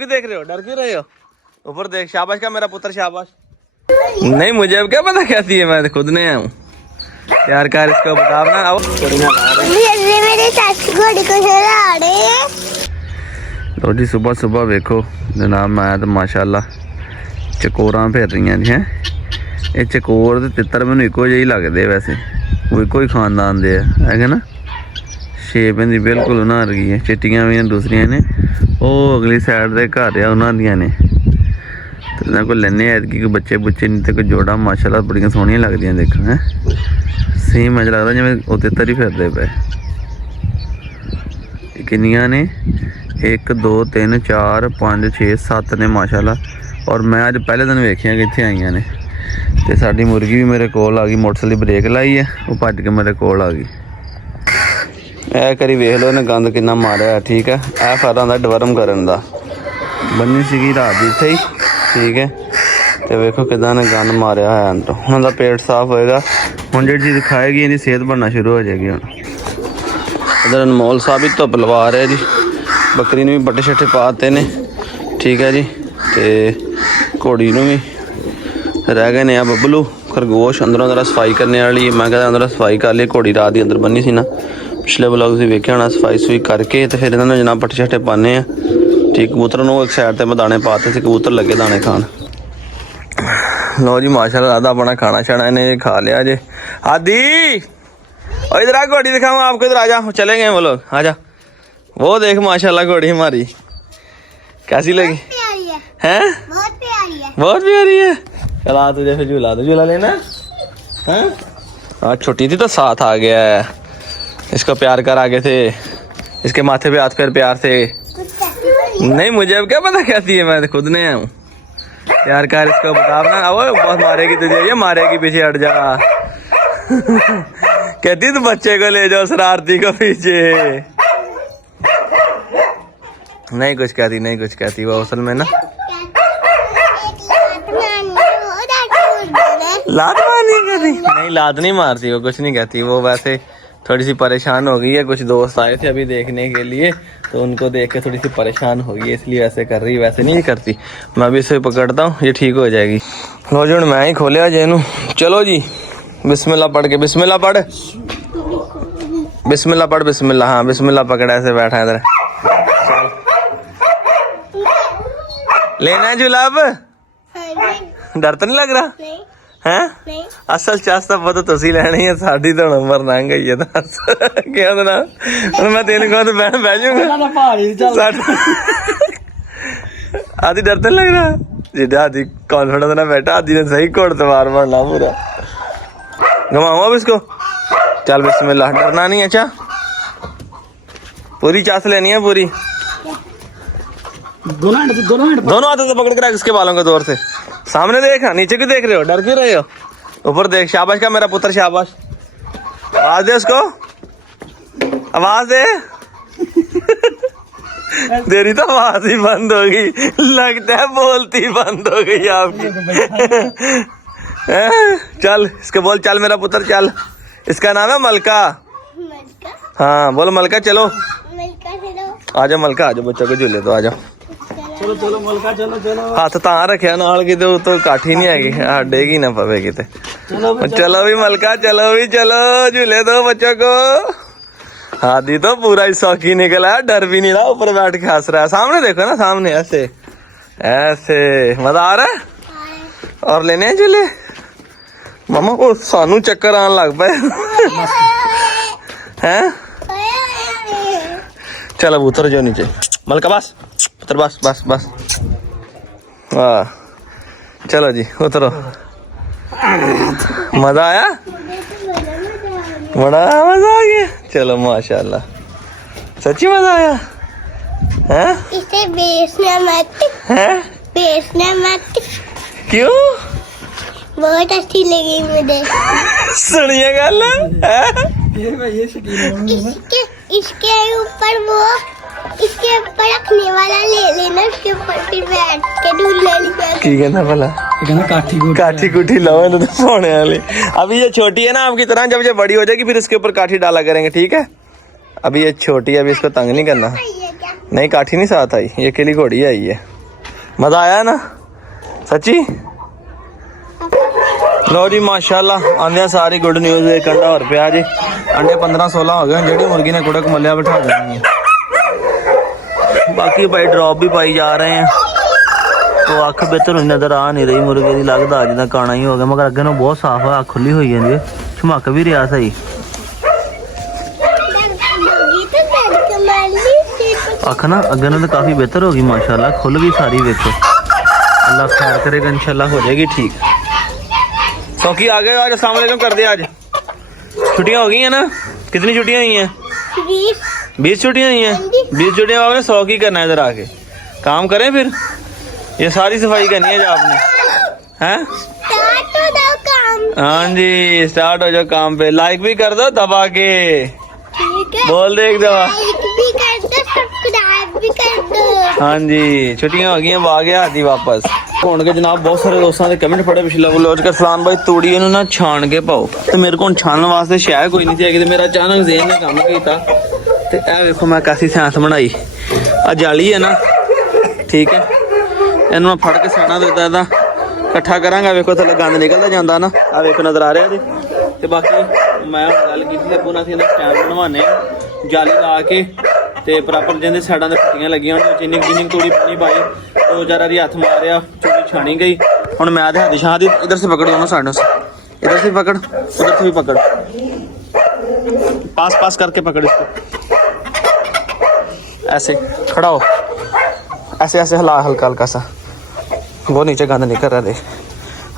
क्यों देख रहे हो, डर क्यों रहे हो? ऊपर देख, शाबाश का मेरा पुत्र, शाबाश। नहीं मुझे अब क्या पता कैसी है, मैं खुद नहीं आया हूँ। यार कार इसको बता ना। लो जी सुबह सुबह वेखो जनाब, मैं तो माशाल्लाह चकोर फिर रही जी हैं। ये चकोर ते तितर मैनू इको ਜਿਹੇ लगते वैसे, वो इको ही खानदान दे है ना। शेप इनकी बिल्कुल उन्हां वर्गी है, चिट्टियां भी दूसरिया ने। वो अगली साइड के घर आ उन्हां दियां ने। तो इन्हां को लैने ऐतकी कोई बच्चे बुच्चे नहीं तो कोई जोड़ा माशाल्लाह बड़ियां सोहणियां लगदियां देखण है। सेम अज लगदा जिवें वो तितर ही फिरदे पे। किन्नियां ने 1 2 3 4 5 6 7 ने माशाल्लाह। और मैं अज पहले दिन वेखिया कि इत्थे आईयां ने। तो साडी मुर्गी भी मेरे कोल आ गई, मोटरसाइकिल की ब्रेक लाई है, वो भज के मेरे कोल आ गई। ए करी वेख लो इन्हें गंद कितना मारिया। ठीक है, यह फायदा होंदा डिवर्म करन दा। बन्नी सीगी रात दी इत्थे ही। ठीक है, तो वेखो किदां ने गंद मारिया है अंदरों। हुण दा पेट साफ होएगा, हुण जिहड़ी चीज़ खाएगी इहदी सेहत बनना शुरू हो जाएगी। हुण इधर अनमोल साहब भी धुप लवा रहे जी, बकरी ने भी बट्टे शट्टे पाते ने। ठीक है जी, तो घोड़ी नूं भी रह गए ने आ बबलू खरगोश। अंदरों अंदर सफाई करने वाली है। मैं कहता अंदर सफाई कर ली, घोड़ी रात की अंदर बन्नी सी ना। पिछले ब्लॉग से वेख्या होना, सफाई सफाई करके तो फिर इन्होंने जनाब पट्टे शट्टे पाने हैं। ठीक, कबूतर नूं एक साइड ते मैं दाने पाते थे, कबूतर लगे दाने खान। लो जी माशाल्लाह आधा अपना खाना शाना इन्हें खा लिया जे। आदि और इधर आ, घोड़ी दिखाऊँ आपको, इधर आ जा। चले गए वो लोग, आ जा। वो देख माशाल्लाह घोड़ी हमारी कैसी लगी है? बहुत प्यारी है। चला तुझे फिर झूला, तो झूला लेना है। हाँ छोटी थी तो साथ आ गया है। इसको प्यार कर आगे थे, इसके माथे पे हाथ पैर प्यार थे। नहीं मुझे अब क्या पता कैसी है, मैं खुद नहीं आया हूँ। प्यार कर इसको बता ना। वो बहुत मारेगी तुझे, ये मारेगी, पीछे हट जा। कहती तू बच्चे को ले जाओ शरारती को पीछे। नहीं कुछ कहती, नहीं कुछ कहती वो असल में ना। लात मारनी कहती? नहीं लात नहीं मारती वो, कुछ नहीं कहती वो। वैसे थोड़ी सी परेशान हो गई है, कुछ दोस्त आए थे अभी देखने के लिए, तो उनको देख के थोड़ी सी परेशान हो गई है, इसलिए ऐसे कर रही है। वैसे नहीं करती। मैं अभी इसे पकड़ता हूँ, ये ठीक हो जाएगी। लो जी मैं ही खोलिया जेनू। चलो जी बिस्मिल्लाह पढ़ के, बिस्मिल्लाह पढ़, बिस्मिल्लाह पढ़, बिस्मिल्लाह। हाँ बिस्मिल्लाह पकड़ा, ऐसे बैठा इधर। लेना है जुलाब? डर तो नहीं लग रहा है? असल चास्ता पता तुसी लेनी है, साडी तो नंबर लंघ गई है। क्या ना मैं तेन को तो बह जाऊंगा। आदि डर तो नहीं लग रहा? जिदा आदि कॉन्फिडेंस ना बैठा, आदि ने सही घोड़सवार बनना पूरा। घुमाऊं अब इसको? चल बिस्मिल्लाह। डरना नहीं? अच्छा पूरी चास लेनी है, पूरी दोनों हाथों से पकड़ के रख इसके बालों को जोर से। सामने देख, नीचे क्यों देख रहे हो, डर क्यों रहे हो? ऊपर देख, शाबाश का मेरा पुत्र, शाबाश। आवाज दे उसको, आवाज दे। तेरी तो आवाज ही बंद हो गई, लगता है बोलती बंद हो गई आपकी। चल इसको बोल, चल मेरा पुत्र चल। इसका नाम है मलका। हाँ बोलो मलका, चलो आ जाओ मलका, आ जाओ, बच्चों को झूले तो आ जाओ। चलो चलो मलका, चलो चलो। हाथ तां रखिया नाल कि तो काठी नहीं आएगी, हडेगी ना पवे किते। चलो भी मलका, चलो भी, चलो झूले दो बच्चों को। हादी तो पूरा ही शौकी निकला, डर भी नहीं रहा, ऊपर बैठ के हंस रहा है। सामने देखो ना, सामने ऐसे ऐसे। मजा आ रहा है? और लेने हैं झूले मामा? वो सानू चक्कर आन लग पाए हैं। चलो उतर जाओ नीचे। मलका बस उतर, बस बस बस। वाह चलो जी उतरो। मजा आया? बड़ा मजा आ गया। चलो माशाल्लाह, सच्ची मजा आया है? इसे बेचना मत है, बेचना मत। क्यों? बहुत अच्छी लगी मुझे। सुनिए गल इसके ऊपर वो, इसके ऊपर रखने वाला ले लेना, उसके ऊपर फिर बैठ के झूला लेना। की कहना भला? काठी कुठी लाओ तो सोने वाली। अभी ये छोटी है ना आपकी तरह, जब ये बड़ी हो जाएगी फिर इसके ऊपर काठी डाला करेंगे। ठीक है, अभी ये छोटी है, अभी इसको तंग नहीं करना। नहीं काठी नहीं साथ आई, ये अकेली घोड़ी आई है। मजा आया ना सच्ची? लो जी माशाल्लाह आंदे सारी गुड न्यूज़। एक अंडा और पिया जी, अंडे 15-16 हो गए। जेडी मुर्गी ने कुड़क मलिया बिठा देनी है। बाकी भाई ड्रॉप भी पाई जा रहे हैं, तो अख बेहतर नजर आ नहीं रही मुर्गे की, लगता जिदा काना ही हो गया, मगर अगे बहुत साफ है, अख खुली हुई है, झमक भी रहा सही। अख ना अगे तो काफी बेहतर होगी माशाल्लाह, खुल गई सारी। देखो अल्लाह खैर करेगा, इंशाल्लाह हो जाएगी ठीक। सौकी आ गए आज, अस्सलाम वालेकुम कर दिया। आज छुट्टियां हो गई हैं ना? कितनी छुट्टियां हुई हैं? 20 छुट्टियां हुई हैं। 20 छुट्टियां आपने 100 की करना है इधर आके। काम करें फिर, ये सारी सफाई करनी है जो आपने, हैं? हाँ जी स्टार्ट हो जाओ काम पे। लाइक भी कर दो दबा के, बोल दे एक दफा। हाँ जी छुट्टियां हो गई, आ गया हाथी वापस। ਹੁਣ के जनाब बहुत सारे दोस्तों के कमेंट पढ़े पिछला व्लॉग का, फलान भाई तूड़ी इन्हू ना छान के पाओ, तो मेरे को छानने वास्ते शायद कोई नहीं थी, मेरा अचानक ज़हन ने काम किया। तो यह देखो मैं कैसी साइंस बनाई, आ जाली है ना, ठीक है, इन्हू मैं फड़ के साना देता इदा इकट्ठा करांगा। वेखो थल्ले गंद निकलता जाता ना, आ वेखो नजर आ रहा जी। तो बाकी मैं गल की अबू ना स्टैंड बनवाने जाली ला के, तो प्रॉपर जिन्हें साइडों से पट्टियां लगी जिन्नी जिन्नी तूड़ी पानी पाई, तो जरा री हथ मारिया, चूड़ी छानी गई। हूँ मैं हाथी शाह इधर से पकड़ दोनों साइडों से, इधर से भी पकड़ उधर से भी पकड़, पास पास करके पकड़ इसको, ऐसे खड़ा हो, ऐसे ऐसे हिला हल्का हल्का सा, वो नीचे गंद नहीं कर रहा, देख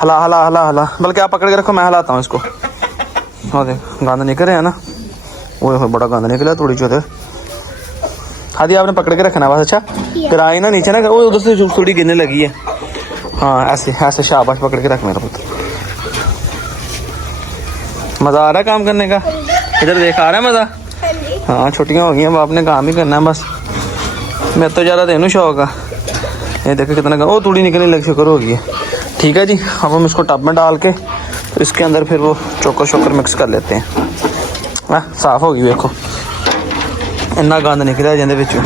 हला हला हला हला, बल्कि आप पकड़ के रखो, मैं हिलाता हूँ इसको। हाँ देख गंद निकल रहा है ना, वो बड़ा गंद निकला थोड़ी चौधर। हाथी आपने पकड़ के रखना बस। अच्छा गिराई ना नीचे ना, वो उधर से थोड़ी गिरने लगी है। हाँ ऐसे ऐसे शाबाश पकड़ के रख मेरा पुत्र। मज़ा आ रहा है काम करने का? इधर देख आ रहा है मज़ा? हाँ छुट्टियाँ हो गई हैं, आपने काम ही करना है बस। मैं तो ज़्यादा देनू शौक है। ये देखो कितना वो थोड़ी निकलने लगी, शुक्र हो गई है। ठीक है जी, अब हम इसको टब में डाल के इसके अंदर फिर वो चोकर शोकर मिक्स कर लेते हैं। हाँ साफ़ होगी, देखो इन्ना गंद निकलिया जिंदे विचों।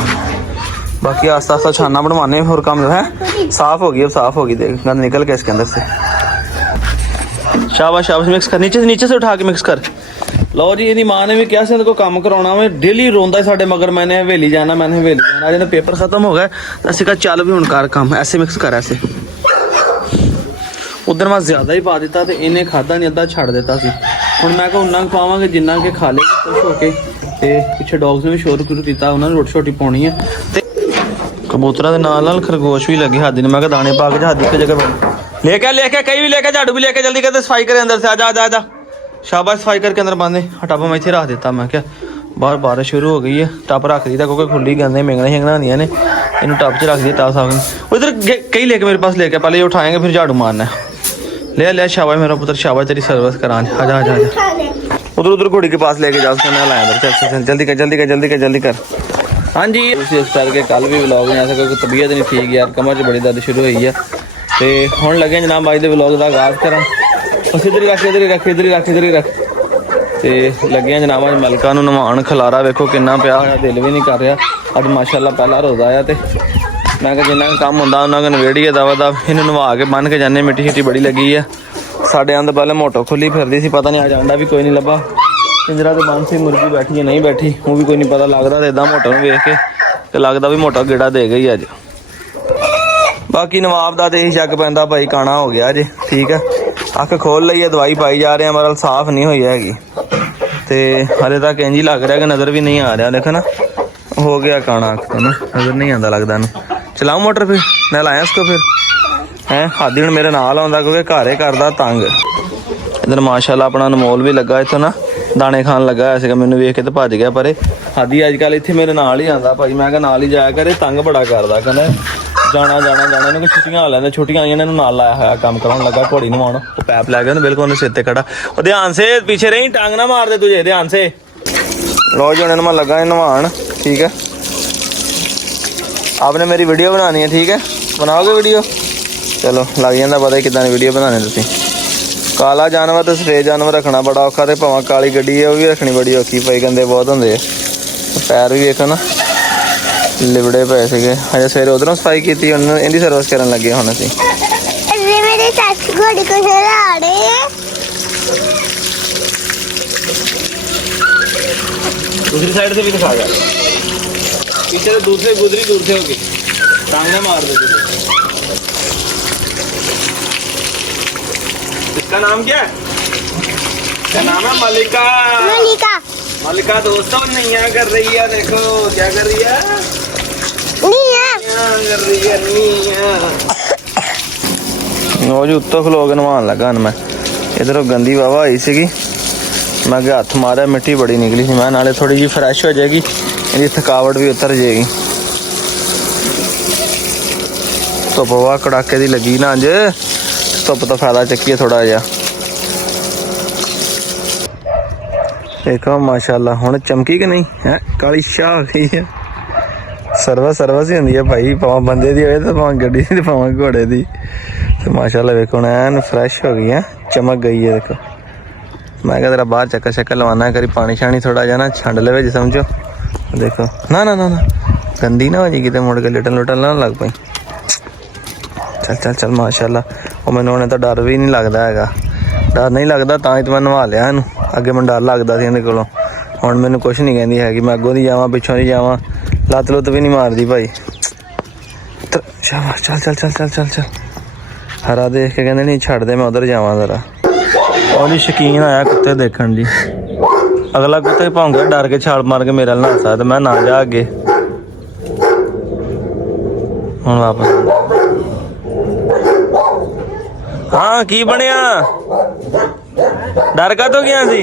बाकी आस्ता आस्ता छाना बनवाने और काम जो है साफ़ होगी, अब साफ़ होगी, देख गंद निकल के इसके अंदर से। शाबाश शाबाश, मिक्स कर, नीचे से उठा के मिक्स कर। लो जी इहदी माँ ने भी क्या को काम कराना, मैं डेली रोंदा साडे मगर, मैंने हवेली जाना, मैंने हवेली जाना। जिन्हें पेपर खत्म हो गए असं कहा चल भी हुण कर काम, ऐसे मिक्स कर ऐसे। उधर मैं ज़्यादा ही पा दिता, तो इन्हें खादा नहीं, अद्धा छड़ दिता सी। हुण मैं कहा उन्ना पावांगे जिन्ना के खा ले खुश हो के। ते पिछे डॉग्स ने भी शोर शुरू किया, उन्होंने रोटी शोटी पाउनी है। ते कबूतरा के नाल खरगोश भी लगे हाथी ने, मैं कहा दाने पा के हाथी की जगह लेके कई भी लेके, झाड़ू भी लेके, जल्दी करते सफाई करे अंदर से, आजा आजा आजा। शाबाश सफाई करके अंदर बांधे। टब मैं इतने रख दिता, मैं क्या बाहर बारिश शुरू हो गई है, टब रख दी था क्योंकि खुली गंदे मेंगना शेंगना होंदियां ने, इन टब च रख दिया साफ। उधर कई लेके मेरे पास लेके, पहले ये उठाएंगे फिर झाड़ू मारना है। ले शाबाश मेरा पुत्र, शाबाश तेरी सर्विस करा। आजा आजा आजा, उधर उधर घोड़ी के पास लेके जाओ, उसको मैं लाया इधर। चल जल्दी कर जल्दी कर जल्दी कर जल्दी कर। हाँ जी इस करके कल भी व्लॉग नहीं आ सका, क्योंकि तबीयत नहीं ठीक यार, कमर च बड़ी दर्द शुरू हुई है। तो हुण लगे जनाब अज के व्लॉग का आगाज़ करा। बस इधर ही रख इधर ही रख इधर ही रख इधर ही रख। तो लगे जनाब अज मलका नूं नवाउण, खलारा वेखो किन्ना पिया होया, दिल भी नहीं कर रहा। अज माशाअल्लाह पहला रोज़ा आया, तो मैं कहा जिन्ना काम होंदा उन्ना को नवेड़िए दवा दव, इन्हूं नवा के बन के जाने, मिट्टी शिट्टी बड़ी लगी है। साढ़े अंदर पहले मोटो खुली फिरदी सी, पता नहीं अज अंडा भी कोई नहीं लभा। पिंजरा तो बंद सी, मुर्गी बैठी है नहीं बैठी वो भी कोई नहीं पता लगता। तो इदा मोटो नूं वेख के तो लगता भी मोटा गेड़ा दे गई अज। बाकी नवाब का तो यही शक पैंदा भाई काना हो गया अजे, ठीक है। अख खोल ली है, दवाई पाई जा रहे हैं, मरल साफ नहीं हुई हैगी। तो हले तक इंज ही लग रहा कि नज़र भी नहीं आ रहा, देखो ना हो गया काना, अख तो ना नज़र नहीं आता लगता। चलाऊँ मोटर फिर मैं लाया इसको फिर है। हाथी हूँ मेरे नाल आउंदा क्योंकि घर ही करदा तंग। इधर माशाल्लाह अपना अनमोल भी लगा इत्थों ना, दाने खान लगा ऐसे, मैनू वेख के तो भज गया। पर हाथी अजकल इत्थे मेरे नाल ही आंदा भाई, मैं नाल ही जाया करे, तंग बड़ा करदा, कहना जाना जाना जाना। इन्हें छुट्टियां आ लैंदे, छुट्टियां आईयां इन्हूं नाल लाया होया काम कराउण लगा, घोड़ी नवाउण। वो पैप लै गया बिल्कुल सिर ते खड़ा। और ध्यान से पीछे रही, टांग ना मार दे तुझे, ध्यान से। लो जी मैं लगा नवाउण, ठीक है। आपने मेरी वीडियो बनानी है, ठीक है, बनाओगे वीडियो? चलो लग जाता पता किदा की वीडियो बनाने तुसीं। काला जानवर तो सफेद जानवर रखना बड़ा औखा, तो भावें काली गड्डी है वो भी रखनी बड़ी औखी, भाई गंदे बहुत होंगे। पैर भी वेखो ना, लिबड़े पे सीगे अजे सवेरे उधरों सफाई की थी उन्होंने इनकी सर्विस करन लगे हुण असीं अरे मेरे चाचू घोड़ी को चला रहे हैं। दूसरी साइड से भी दिखा गया पीछे से दूसरे गुजरी दूर से होगी टांगने मार दे तुझे। इसका नाम क्या है? इसका नाम है मलिका। मलिका मलिका दोस्तों नैया कर रही है, देखो क्या कर रही है, निया कर रही है नैया। नो जी उत्तों खलो के नहान लगा मैं, इधरों गंदी वावा आई सी, मैं अगे हथ मारा मिट्टी बड़ी निकली थी, मैं नाले थोड़ी जी फ्रैश हो जाएगी, इनकी थकावट भी उतर जाएगी। धुप वाह कड़ाके दी लगी ना अज, धुप तो फायदा चक्कीए थोड़ा जहा। देखो माशाल्लाह हुण चमकी कि नहीं है, काली शाह हो गई है। सर्विस सर्विस ही होंदी है भाई, भावें बंदे दी होए ते भावें गड्डी दी ते भावें घोड़े दी। तो माशाल्लाह देखो हुण ऐन फ्रैश हो गई है, चमक गई है। देखो मैं क्या तेरा बाहर चक्कर शक्कर लवाना करी पानी शानी थोड़ा जा ना छंड ले विच समझो। देखो ना ना ना ना गंदी ना हो जी किते मुड़ के लिटन लुटन ना लग पाई। चल चल चल माशाल्लाह और मैनूं हुणे तो डर भी नहीं लगता हैगा, डर नहीं लगता तां ही तो मैं नवा लिया इहनूं, अगे मैं डर लगता सी इहदे कोलों। हुण मैनूं कुछ नहीं कहंदी हैगी, मैं अगों दी जावां पिछों दी जावां लत्त लुत्त भी नहीं मारदी भाई। चल चल चल चल चल चल चल हरा देख के कहंदे नहीं छड्ड दे, मैं उधर जावां जरा। और जी शकीन आया कुत्ते देखण जी, अगला कुत्ते भौंके डर के छाल मार के मेरे ना सकदा, मैं ना जा अगे। हुण वापस हाँ की बनिया, डर का तो गया सी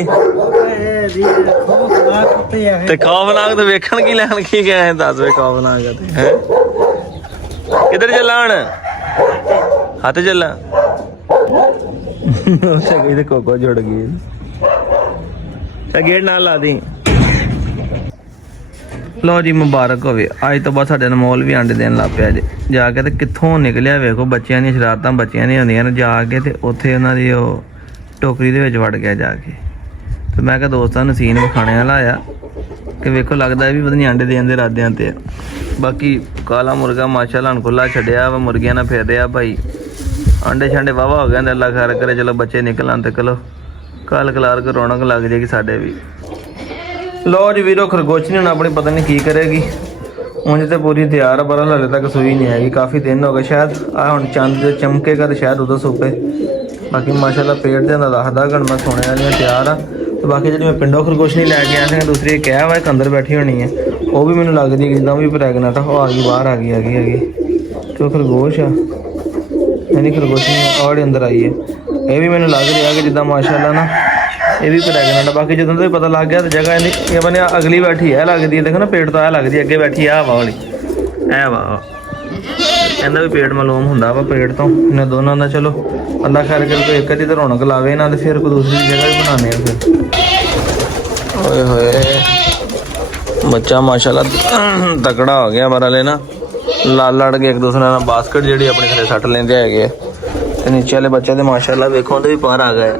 ते खौफनाक तो वेखण की लैन की गया है, दस वे खौफनाक है। किधर चला हुण, हाथ चला कोई तो कोको जुड़ गई, गेट ना ला दी। लो जी मुबारक होवे, अज तो बस साडे अनमोल भी अंडे देन लग पिया जाके, ते कित्थों निकलिया वेखो, बच्चियां दी शरारतां बच्चियां दी होंदियां ने, जाके ते उत्थे उन्हां दी ओह टोकरी दे विच वड़ गया जाके। ते मैं कहा दोस्तां नूं सीन विखाणे वाला आया कि वेखो लगदा है भी पता नहीं अंडे देण दे इरादियां ते। बाकी काला मुर्गा माशाअल्लाह खुला छड्डिया वा, मुर्गियां नाल फिर रिहा भाई, अंडे छंडे वावा हो गए, अल्लाह खैर करे, चलो बच्चे निकल आन ते कलो कल कलार के रौनक लग जाएगी साडे भी। लो जी वीरो खरगोशनी हुण अपनी पता नहीं की करेगी, ਉਂਝ तो पूरी तैयार है, पर हले तक सूई नहीं हैगी, काफ़ी दिन हो गए, शायद आ हुण चंद चमकेगा तो शायद उदों सूपे। बाकी माशाअल्लाह पेट दे अंदर दसदा गण मैं सोने वाली तैयार आ। तो बाकी जी मैं पिंडों खरगोशनी लैके आया था, दूसरी एक है वा अंदर बैठी होनी है, वो भी मैनूं लगदी है जिद्दां भी प्रैगनेंट आ, आ गई बाहर आ गई हैगी। तो खरगोश आ यानी खरगोशनी और अंदर आई है, ये भी मैनूं लग रहा है कि जिद्दां माशाअल्लाह ना ये भी प्रैगनेंट। बाकी जो तो पता लग गया तो जगह ये बने अगली बैठी है लगती है, देखो ना पेट तो आ लगती है, अगे बैठी है हवा वाली ऐ वाह, इन्हें भी पेट मालूम होंगे वा पेट तो इन्हें दोनों का। चलो अल्लाह खैर कर कोई एक तो रौनक लावे ना, तो फिर कोई दूसरी जगह भी बनाने फिर। ओए होए बच्चा माशाल्लाह तगड़ा हो गया, मरा ले ना लड़ लड़ के एक दूसरे ना बास्केट जी अपने थले सट लेंदे है, नीचे वाले बच्चे तो माशाल्लाह वेखो भी बाहर आ गए,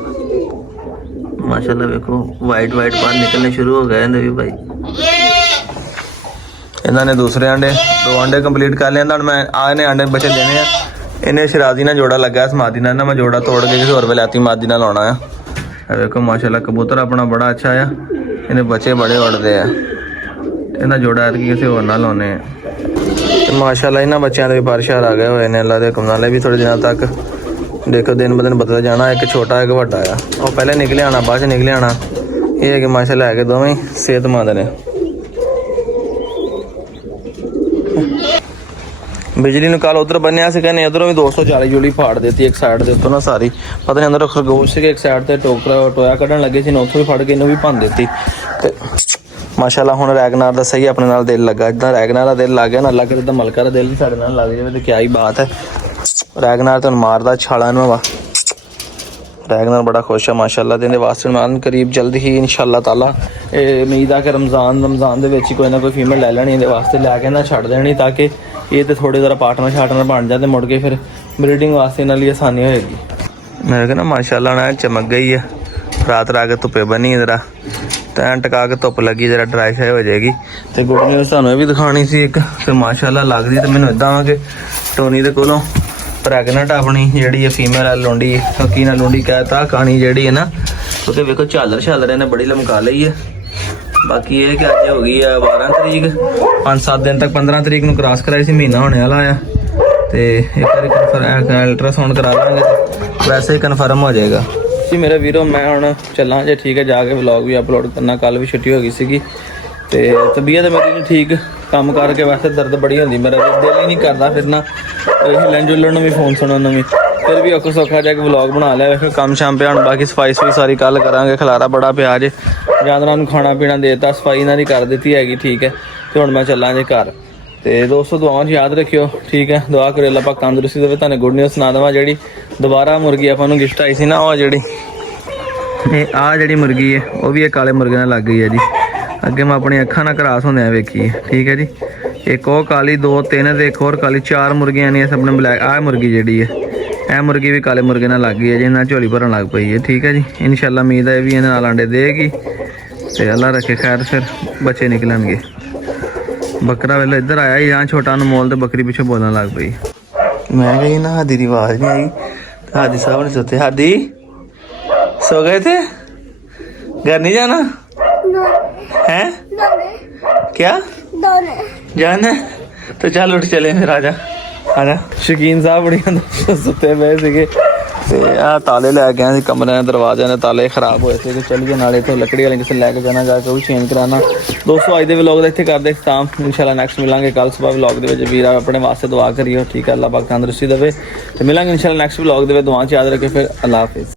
माशाल्लाह देखो वाइट वाइट बाहर निकलने शुरू हो गए भी भाई। इन्होंने दूसरे अंडे 2 अंडे कंप्लीट कर लिया, मैं आने अंडे बचे देने हैं। इन्हें शराजी ना जोड़ा लगा मादी ना, मैं जोड़ा तोड़ के किसी और वैलाती मादी ना लाना है। देखो माशाल्लाह कबूतर अपना बड़ा अच्छा है, इन्हें बच्चे बड़े उड़ते हैं, इन्हें जोड़ा है कि किसी और ना लाने हैं। माशाल्लाह इन्होंने बच्चों के भी बारिशार आ गए हुए हैं, अल्लाह के हुक्म नाल भी थोड़े दिनों तक देखो दिन ब दिन बदल जाना, एक छोटा एक वड्डा आ, और पहले निकले आना बाद निकले आना। ये है कि माशाल्लाह है कि दोवें सेहतमंद ने। बिजली ने कल उधर बनया से कहने उधरों भी 240 जूली फाड़ देती एक साइड के उत्तों ना सारी, पता नहीं अंदर खरगोश से एक साइड से टोकरा टोया कढ़न लगे थे, उत्थों भी फड़ के इन्हों भी भन देती। माशाल्लाह हुण रैगनार का सही अपने नाल दिल लगा, जिदा रैगनार का दिल लग गया ना अल्लाह करे तो मलका का दिल भी साडे नाल लग जाए तो क्या ही बात है। रैगनार तो मारदा छाला इन्हों वा, रैगनार बड़ा खुश है माशाल्लाह। दिन वास्ते मान करीब जल्द ही इंशाअल्लाह ताला उम्मीद है कि रमज़ान दे विच कोई ना कोई फीमेल ले लैनी, इहदे वास्ते लैके ना छड्ड देनी, ताकि ये तो थोड़ी ज़रा पार्टनर बन जाए, मुड़ के फिर ब्रीडिंग वास्ते इन्हां लई आसानी होएगी। मैं कहना माशाल्लाह ना चमक गई है, रात रह के धुप्पे बनी जरा ਤੈਂ ਟਕਾ ਕੇ ਧੁੱਪ ਲੱਗੀ ਜਰਾ ਡਰਾਈ ਸ਼ਾਈ ਹੋ ਜਾਏਗੀ। ਤੇ ਗੁੱਡ ਨਿਊਜ਼ ਤੁਹਾਨੂੰ ਇਹ ਵੀ ਦਿਖਾਣੀ ਸੀ ਇੱਕ, ਤੇ ਮਾਸ਼ਾਅੱਲਾ ਲੱਗਦੀ ਤੇ ਮੈਨੂੰ ਇਦਾਂ ਆ ਕਿ ਟੋਨੀ ਦੇ ਕੋਲੋਂ ਪ੍ਰੈਗਨੈਂਟ ਆਪਣੀ ਜਿਹੜੀ ਹੈ ਫੀਮੇਲ ਹੈ ਲੁੰਡੀ, ਕੀ ਨਾ ਲੁੰਡੀ ਕਹਿਤਾ ਕਹਾਣੀ ਜਿਹੜੀ ਹੈ ਨਾ, ਉਹਦੇ ਵੇਖੋ ਝਾਲਰ ਇਹਨੇ ਬੜੀ ਲਮਕਾ ਲਈ ਹੈ। ਬਾਕੀ ਇਹ ਕਿ ਅੱਜ ਹੋ ਗਈ ਆ 12 ਤਰੀਕ, 5-7 ਦਿਨ ਤੱਕ 15 ਤਰੀਕ ਨੂੰ ਕ੍ਰਾਸ ਕਰਾਈ ਸੀ, ਮਹੀਨਾ ਹੋਣੇ ਵਾਲਾ ਆ। ਤੇ ਇੱਕ ਵਾਰੀ ਅਲਟਰਾਸਾਊਂਡ ਕਰਾ ਲਾਂਗੇ ਤੇ ਵੈਸੇ ਹੀ ਕਨਫਰਮ ਹੋ ਜਾਏਗਾ ਜੀ ਮੇਰੇ ਵੀਰੋ। ਮੈਂ ਹੁਣ ਚੱਲਾਂ ਜੇ, ਠੀਕ ਹੈ, ਜਾ ਕੇ ਵਲੌਗ ਵੀ ਅਪਲੋਡ ਕਰਨਾ। ਕੱਲ ਵੀ ਛੁੱਟੀ ਹੋ ਗਈ ਸੀਗੀ ਤੇ ਤਬੀਅਤ ਮੇਰੀ ਨਹੀਂ ਠੀਕ, ਕੰਮ ਕਰਕੇ ਵੈਸੇ ਦਰਦ ਬੜੀ ਹੁੰਦੀ, ਮੇਰਾ ਦਿਲ ਹੀ ਨਹੀਂ ਕਰਦਾ ਫਿਰ ਨਾ ਹਿੱਲਣ ਜੁਲਣ ਨੂੰ ਵੀ, ਫੋਨ ਸੁਣਨ ਨੂੰ ਵੀ। ਫਿਰ ਵੀ ਔਖਾ ਸੌਖਾ ਜਾ ਕੇ ਵਲੌਗ ਬਣਾ ਲਿਆ। ਫਿਰ ਕੰਮ ਸ਼ਾਮ ਪਿਆ, ਹੁਣ ਬਾਕੀ ਸਫਾਈ ਸਾਰੀ ਕੱਲ ਕਰਾਂਗੇ। ਖਲਾਰਾ ਬੜਾ ਪਿਆ ਜੇ, ਜਾਨਵਰਾਂ ਨੂੰ ਖਾਣਾ ਪੀਣਾ ਦੇਤਾ, ਸਫਾਈ ਇਹਨਾਂ ਦੀ ਕਰ ਦਿੱਤੀ ਹੈਗੀ, ਠੀਕ ਹੈ। ਤੇ ਹੁਣ ਮੈਂ ਚੱਲਾਂ ਜੇ ਘਰ। ਤੇ ਦੋਸਤੋ ਦੁਆਵਾਂ 'ਚ ਯਾਦ ਰੱਖਿਓ, ਠੀਕ ਹੈ। ਦੁਆ ਕਰਿਓ ਅੱਲਾਹ ਪਾਕ ਤੰਦਰੁਸਤੀ ਦੇਵੇ। ਤੁਹਾਨੂੰ ਗੁੱਡ ਨਿਊਜ਼ ਸੁਣਾ ਦੇਵਾਂ, ਜਿਹੜੀ ਦੁਬਾਰਾ ਮੁਰਗੀ ਆਪਾਂ ਨੂੰ ਗਿਫਟ ਆਈ ਸੀ ਨਾ, ਉਹ ਜਿਹੜੀ ਜਿਹੜੀ ਮੁਰਗੀ ਹੈ ਉਹ ਵੀ ਇਹ ਕਾਲੇ ਮੁਰਗੇ ਨਾਲ ਲੱਗ ਗਈ ਹੈ ਜੀ। ਅੱਗੇ ਮੈਂ ਆਪਣੀ ਅੱਖਾਂ ਨਾਲ ਕਰਾਸ ਹੁੰਦਿਆਂ ਵੇਖੀ ਹੈ, ਠੀਕ ਹੈ ਜੀ। ਇੱਕ ਉਹ ਕਾਲੀ, 2-3 ਤੇ ਇੱਕ ਹੋਰ ਕਾਲੀ, 4 ਮੁਰਗੀਆਂ ਨੇ ਸਭ ਨੇ ਬਲੈਕ। ਆਹ ਮੁਰਗੀ ਜਿਹੜੀ ਹੈ, ਇਹ ਮੁਰਗੀ ਵੀ ਕਾਲੇ ਮੁਰਗੇ ਨਾਲ ਲੱਗ ਗਈ ਹੈ ਜੀ, ਇਹਨਾਂ ਝੋਲੀ ਭਰਨ ਲੱਗ ਪਈ ਹੈ, ਠੀਕ ਹੈ ਜੀ। ਇਨਸ਼ਾਅੱਲਾ ਉਮੀਦ ਹੈ ਇਹ ਵੀ ਇਹਨਾਂ ਨਾਲ ਆਂਡੇ ਦੇਗੀ ਤੇ ਅੱਲਾ ਰੱਖੇ ਖੈਰ, ਫਿਰ ਬੱਚੇ ਨਿਕਲਣਗੇ। ਬੱਕਰਾ ਵੇਲੇ ਇੱਧਰ ਆਇਆ ਹੀ ਜਾਂ ਛੋਟਾ ਅਨਮੋਲ ਤੇ ਬੱਕਰੀ ਪਿੱਛੇ ਬੋਲਣ ਲੱਗ ਪਈ। ਮੈਂ ਕਹੀ ਨਾ ਹਾਦੀ ਦੀ ਆਵਾਜ਼ ਨਹੀਂ ਆਈ, ਹਾਦੀ ਸਾਹਿਬ ਨੇ ਸੁੱਤੇ। ਹਾਦੀ सो गए थे, घर नहीं जाना है? क्या जाना है? तो चल उठ चले फिर, आजा। शकीन साहब बड़ी सुते पे सीगे ते आ ताले लैके आए कमरे दरवाजे ने ताले खराब होए थे। चलिए नाले तो लकड़ी वाले किसी लैके जाना, जाके वो चेंज कराना। दोस्तों अज दे व्लॉग दा इत्थे करदे इख्तिताम, इंशाल्लाह नेक्स्ट मिलांगे कल सुबह व्लॉग दे विच। वीर अपने वास्ते दुआ करियो, ठीक है, अल्लाह पाक तंदरुस्ती देवे। ते मिलांगे इंशाल्लाह नेक्स्ट व्लॉग दे विच। दुआ च याद रखे, फिर अल्लाह हाफिज़।